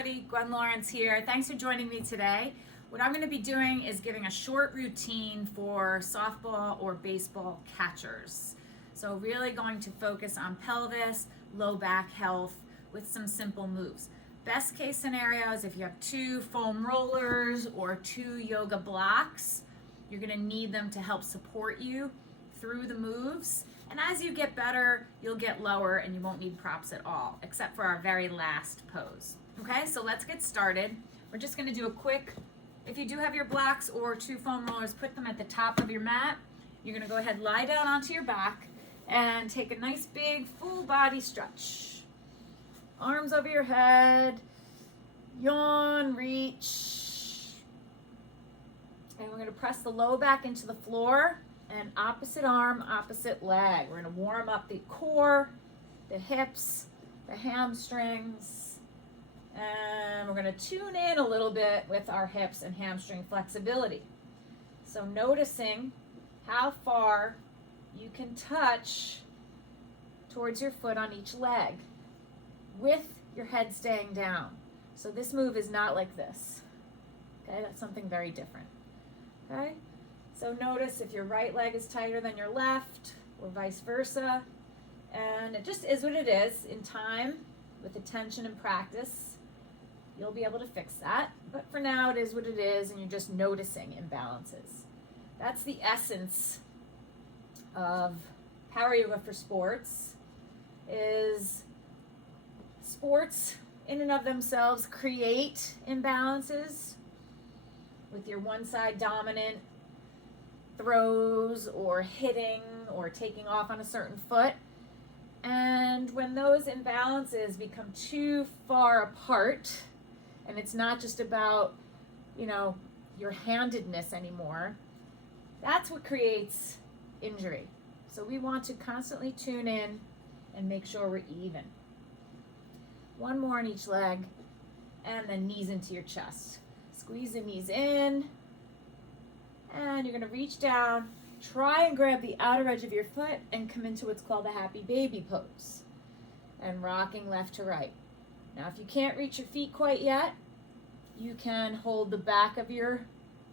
everybody, Gwen Lawrence here. Thanks for joining me today. What I'm going to be doing is giving a short routine for softball or baseball catchers. So really going to focus on pelvis, low back health with some simple moves. Best case scenarios, if you have 2 foam rollers or 2 yoga blocks, you're going to need them to help support you through the moves. And as you get better, you'll get lower and you won't need props at all, except for our very last pose. Okay, so let's get started. We're just gonna do a quick, if you do have your blocks or 2 foam rollers, put them at the top of your mat. You're gonna go ahead, lie down onto your back and take a nice big full body stretch. Arms over your head, yawn, reach. And we're gonna press the low back into the floor. And opposite arm, opposite leg. We're going to warm up the core, the hips, the hamstrings, and we're going to tune in a little bit with our hips and hamstring flexibility. So noticing how far you can touch towards your foot on each leg with your head staying down. So this move is not like this. Okay, that's something very different. Okay? So notice if your right leg is tighter than your left or vice versa. And it just is what it is. In time, with attention and practice, you'll be able to fix that. But for now, it is what it is, and you're just noticing imbalances. That's the essence of Power Yoga for Sports, is sports in and of themselves create imbalances with your one side dominant throws or hitting or taking off on a certain foot. And when those imbalances become too far apart, and it's not just about, your handedness anymore, that's what creates injury. So we want to constantly tune in and make sure we're even. One more on each leg, and then knees into your chest. Squeeze the knees in. And you're going to reach down, try and grab the outer edge of your foot and come into what's called a happy baby pose. And rocking left to right. Now, if you can't reach your feet quite yet, you can hold the back of your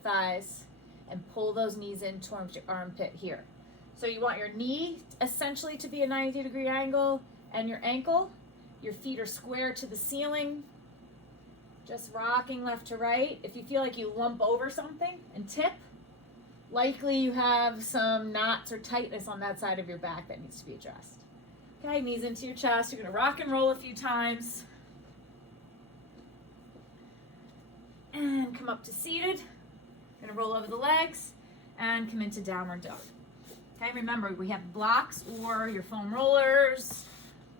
thighs and pull those knees in towards your armpit here. So you want your knee essentially to be a 90-degree angle and your ankle. Your feet are square to the ceiling. Just rocking left to right. If you feel like you lump over something and tip, likely you have some knots or tightness on that side of your back that needs to be addressed. Okay, knees into your chest. You're going to rock and roll a few times. And come up to seated. You're going to roll over the legs and come into downward dog. Okay, remember we have blocks or your foam rollers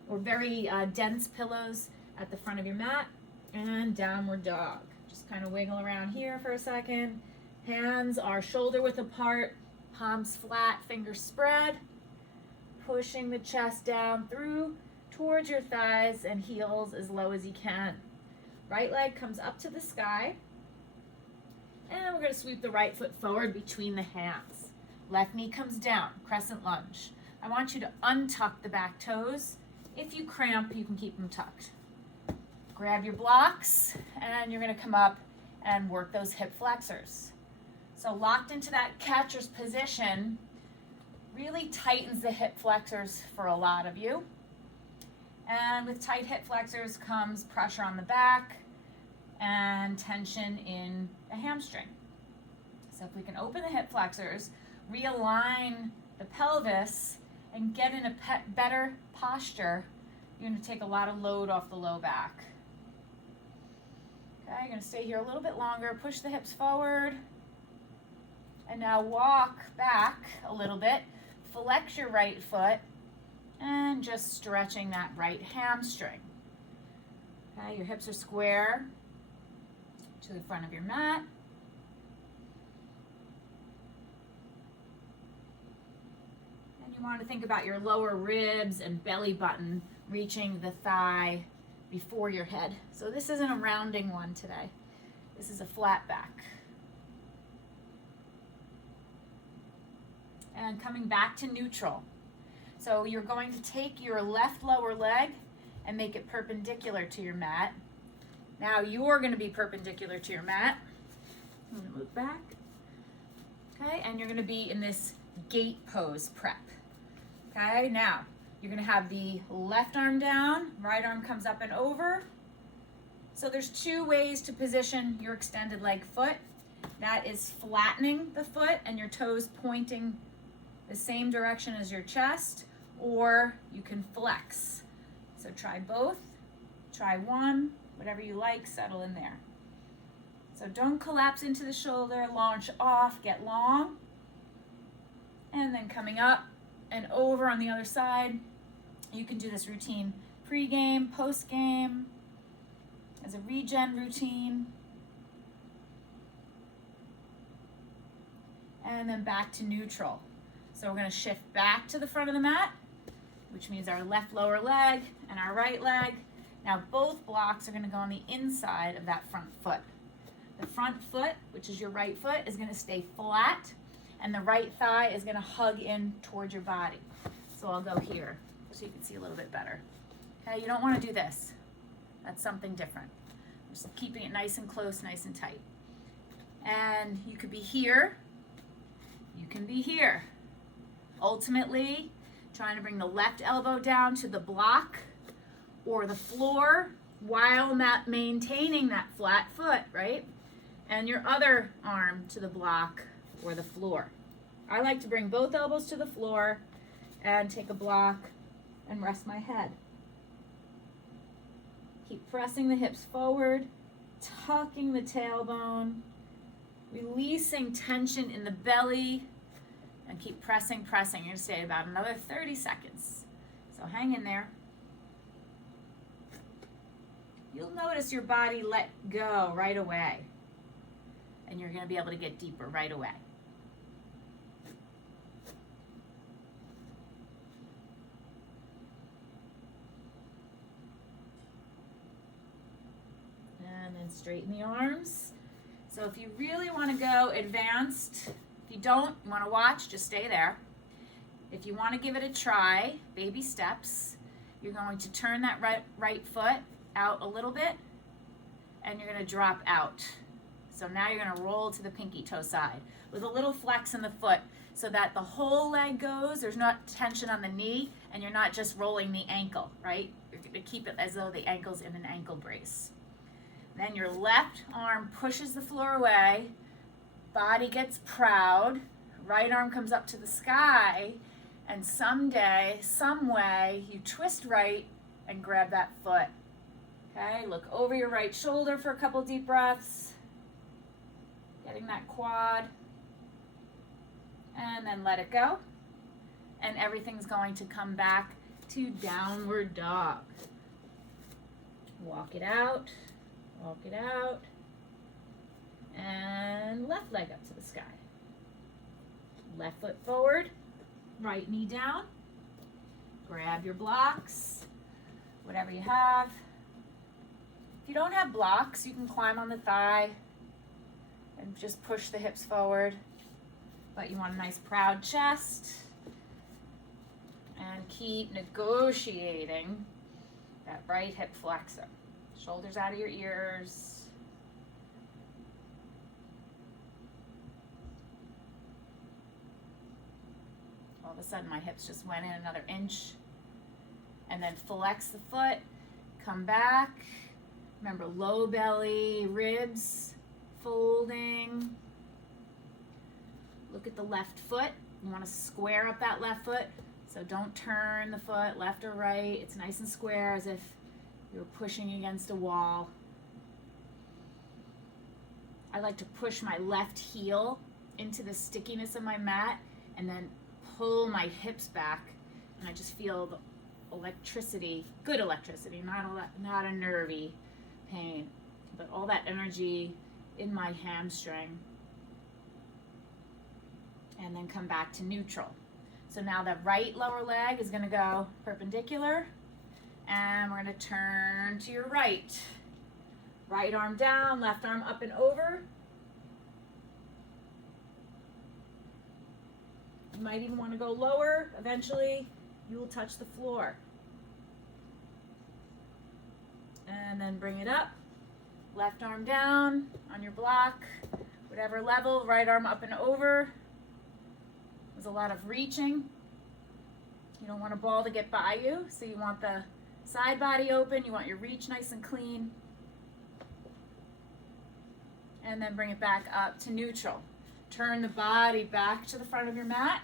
or very dense pillows at the front of your mat. And downward dog. Just kind of wiggle around here for a second. Hands are shoulder width apart, palms flat, fingers spread. Pushing the chest down through towards your thighs and heels as low as you can. Right leg comes up to the sky. And we're going to sweep the right foot forward between the hands. Left knee comes down, crescent lunge. I want you to untuck the back toes. If you cramp, you can keep them tucked. Grab your blocks, and you're going to come up and work those hip flexors. So locked into that catcher's position really tightens the hip flexors for a lot of you. And with tight hip flexors comes pressure on the back and tension in the hamstring. So if we can open the hip flexors, realign the pelvis, and get in a better posture, you're going to take a lot of load off the low back. Okay, you're going to stay here a little bit longer. Push the hips forward. And now walk back a little bit. Flex your right foot. And just stretching that right hamstring. Okay, your hips are square to the front of your mat. And you want to think about your lower ribs and belly button reaching the thigh before your head. So this isn't a rounding one today. This is a flat back. And coming back to neutral. So you're going to take your left lower leg and make it perpendicular to your mat. Now you're going to be perpendicular to your mat. I'm going to move back. Okay, and you're going to be in this gate pose prep. Okay, now you're going to have the left arm down, right arm comes up and over. So there's two ways to position your extended leg foot. That is flattening the foot and your toes pointing the same direction as your chest, or you can flex. So try both, try one, whatever you like, settle in there. So don't collapse into the shoulder, launch off, get long. And then coming up and over on the other side. You can do this routine pre-game, post-game, as a regen routine. And then back to neutral. So we're going to shift back to the front of the mat, which means our left lower leg and our right leg. Now both blocks are going to go on the inside of that front foot. The front foot, which is your right foot, is going to stay flat, and the right thigh is going to hug in towards your body. So I'll go here so you can see a little bit better. Okay, you don't want to do this. That's something different. Just keeping it nice and close, nice and tight. And you could be here. You can be here. Ultimately, trying to bring the left elbow down to the block or the floor while maintaining that flat foot, right? And your other arm to the block or the floor. I like to bring both elbows to the floor and take a block and rest my head. Keep pressing the hips forward, tucking the tailbone, releasing tension in the belly, and keep pressing. You're going to stay about another 30 seconds. So hang in there. You'll notice your body let go right away. And you're going to be able to get deeper right away. And then straighten the arms. So if you really want to go advanced, if you don't, you want to watch, just stay there. If you want to give it a try, baby steps, you're going to turn that right foot out a little bit, and you're going to drop out. So now you're going to roll to the pinky toe side with a little flex in the foot so that the whole leg goes, there's not tension on the knee, and you're not just rolling the ankle, right? You're going to keep it as though the ankle's in an ankle brace. Then your left arm pushes the floor away, body gets proud, right arm comes up to the sky, and someday, some way, you twist right and grab that foot. Okay, look over your right shoulder for a couple deep breaths. Getting that quad. And then let it go. And everything's going to come back to downward dog. Walk it out. Walk it out. And left leg up to the sky. Left foot forward. Right knee down. Grab your blocks. Whatever you have. If you don't have blocks, you can climb on the thigh and just push the hips forward. But you want a nice proud chest. And keep negotiating that right hip flexor. Shoulders out of your ears. All of a sudden my hips just went in another inch. And then flex the foot. Come back. Remember, low belly, ribs, folding. Look at the left foot. You want to square up that left foot. So don't turn the foot left or right. It's nice and square as if you're pushing against a wall. I like to push my left heel into the stickiness of my mat and then pull my hips back. And I just feel the electricity, good electricity, not a nervy pain, but all that energy in my hamstring. And then come back to neutral. So now the right lower leg is going to go perpendicular, and we're going to turn to your right. Right arm down, left arm up and over. You might even want to go lower. Eventually, you will touch the floor. And then bring it up. Left arm down on your block, whatever level, right arm up and over. There's a lot of reaching. You don't want a ball to get by you, so you want the side body open, you want your reach nice and clean. And then bring it back up to neutral. Turn the body back to the front of your mat.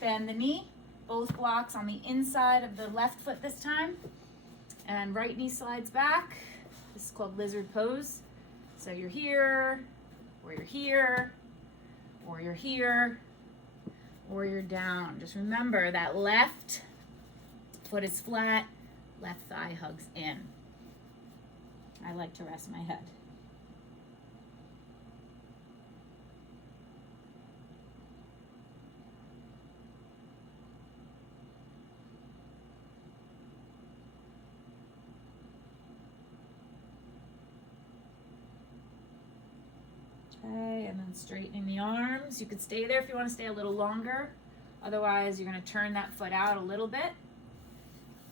Bend the knee, both blocks on the inside of the left foot this time. And right knee slides back. This is called lizard pose. So you're here, or you're here, or you're here, or you're down. Just remember that left foot is flat, left thigh hugs in. I like to rest my head. Okay, and then straightening the arms. You could stay there if you want to stay a little longer. Otherwise, you're going to turn that foot out a little bit.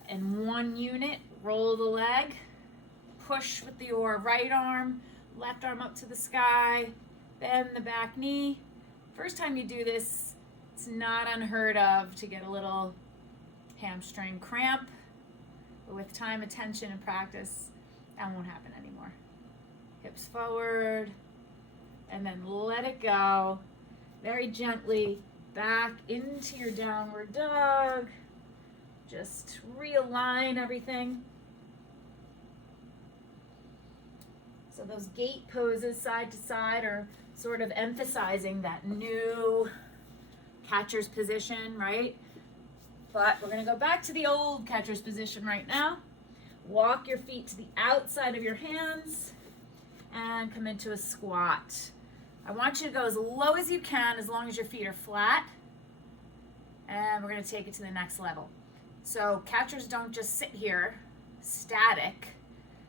In one unit, roll the leg. Push with your right arm, left arm up to the sky. Bend the back knee. First time you do this, it's not unheard of to get a little hamstring cramp. But with time, attention, and practice, that won't happen anymore. Hips forward. And then let it go very gently back into your downward dog. Just realign everything. So those gate poses side to side are sort of emphasizing that new catcher's position, right? But we're going to go back to the old catcher's position right now. Walk your feet to the outside of your hands and come into a squat. I want you to go as low as you can, as long as your feet are flat. And we're going to take it to the next level. So catchers don't just sit here static.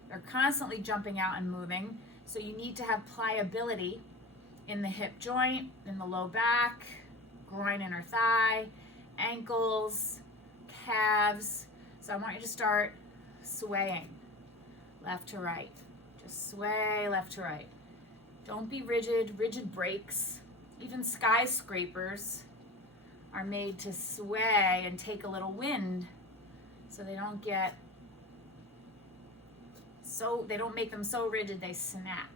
They're constantly jumping out and moving. So you need to have pliability in the hip joint, in the low back, groin, inner thigh, ankles, calves. So I want you to start swaying left to right. Just sway left to right. Don't be rigid. Rigid breaks. Even skyscrapers are made to sway and take a little wind so they don't make them so rigid they snap.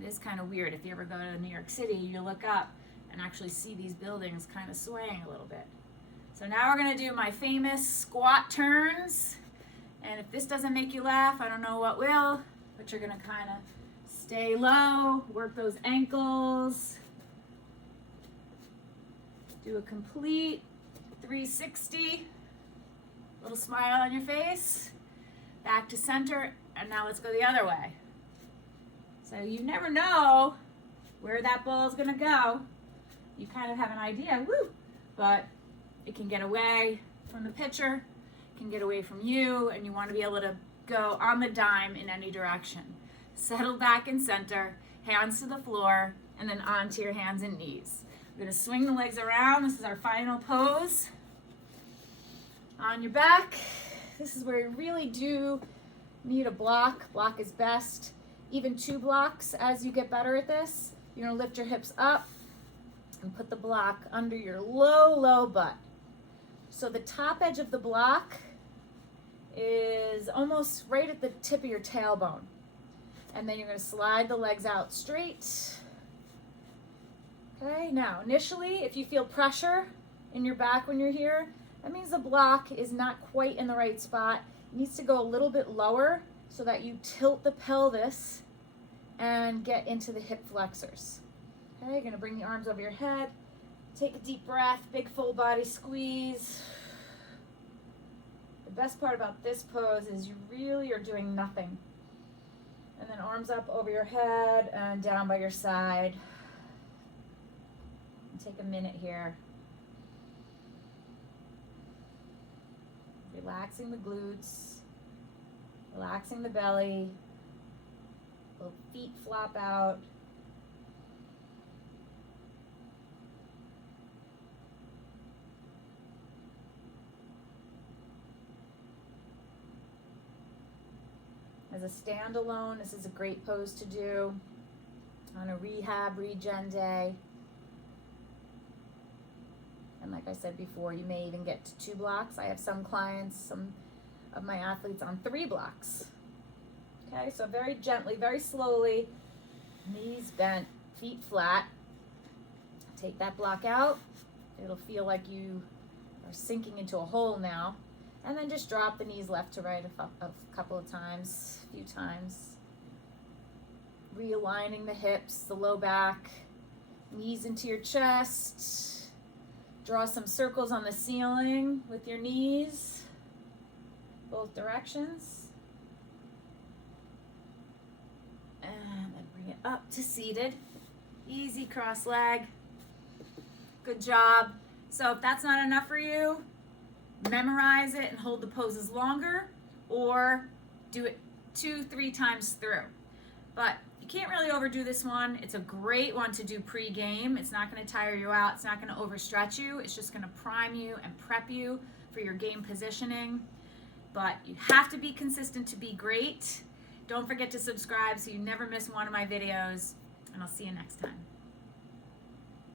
It is kind of weird. If you ever go to New York City, you look up and actually see these buildings kind of swaying a little bit. So now we're going to do my famous squat turns. And if this doesn't make you laugh, I don't know what will, but you're going to kind of stay low, work those ankles, do a complete 360, little smile on your face, back to center, and now let's go the other way. So you never know where that ball is going to go. You kind of have an idea, but it can get away from the pitcher, can get away from you, and you want to be able to go on the dime in any direction. Settle back in center, hands to the floor, and then onto your hands and knees. We're going to swing the legs around. This is our final pose. On your back, this is where you really do need a block. Block is best. Even 2 blocks as you get better at this. You're going to lift your hips up and put the block under your low butt. So the top edge of the block is almost right at the tip of your tailbone. And then you're going to slide the legs out straight. Okay, now initially, if you feel pressure in your back when you're here, that means the block is not quite in the right spot. It needs to go a little bit lower so that you tilt the pelvis and get into the hip flexors. Okay, you're going to bring the arms over your head. Take a deep breath, big full body squeeze. The best part about this pose is you really are doing nothing. And then arms up over your head and down by your side. And take a minute here. Relaxing the glutes, relaxing the belly, little feet flop out. As a standalone, this is a great pose to do on a rehab, regen day. And like I said before, you may even get to 2 blocks. I have some clients, some of my athletes on 3 blocks. Okay, so very gently, very slowly, knees bent, feet flat. Take that block out. It'll feel like you are sinking into a hole now. And then just drop the knees left to right a couple of times, a few times. Realigning the hips, the low back, knees into your chest. Draw some circles on the ceiling with your knees, both directions. And then bring it up to seated. Easy cross leg. Good job. So if that's not enough for you, memorize it and hold the poses longer, or do it 2-3 times through. But you can't really overdo this one. It's a great one to do pre-game. It's not going to tire you out. It's not going to overstretch you. It's just going to prime you and prep you for your game positioning. But you have to be consistent to be great. Don't forget to subscribe so you never miss one of my videos, and I'll see you next time.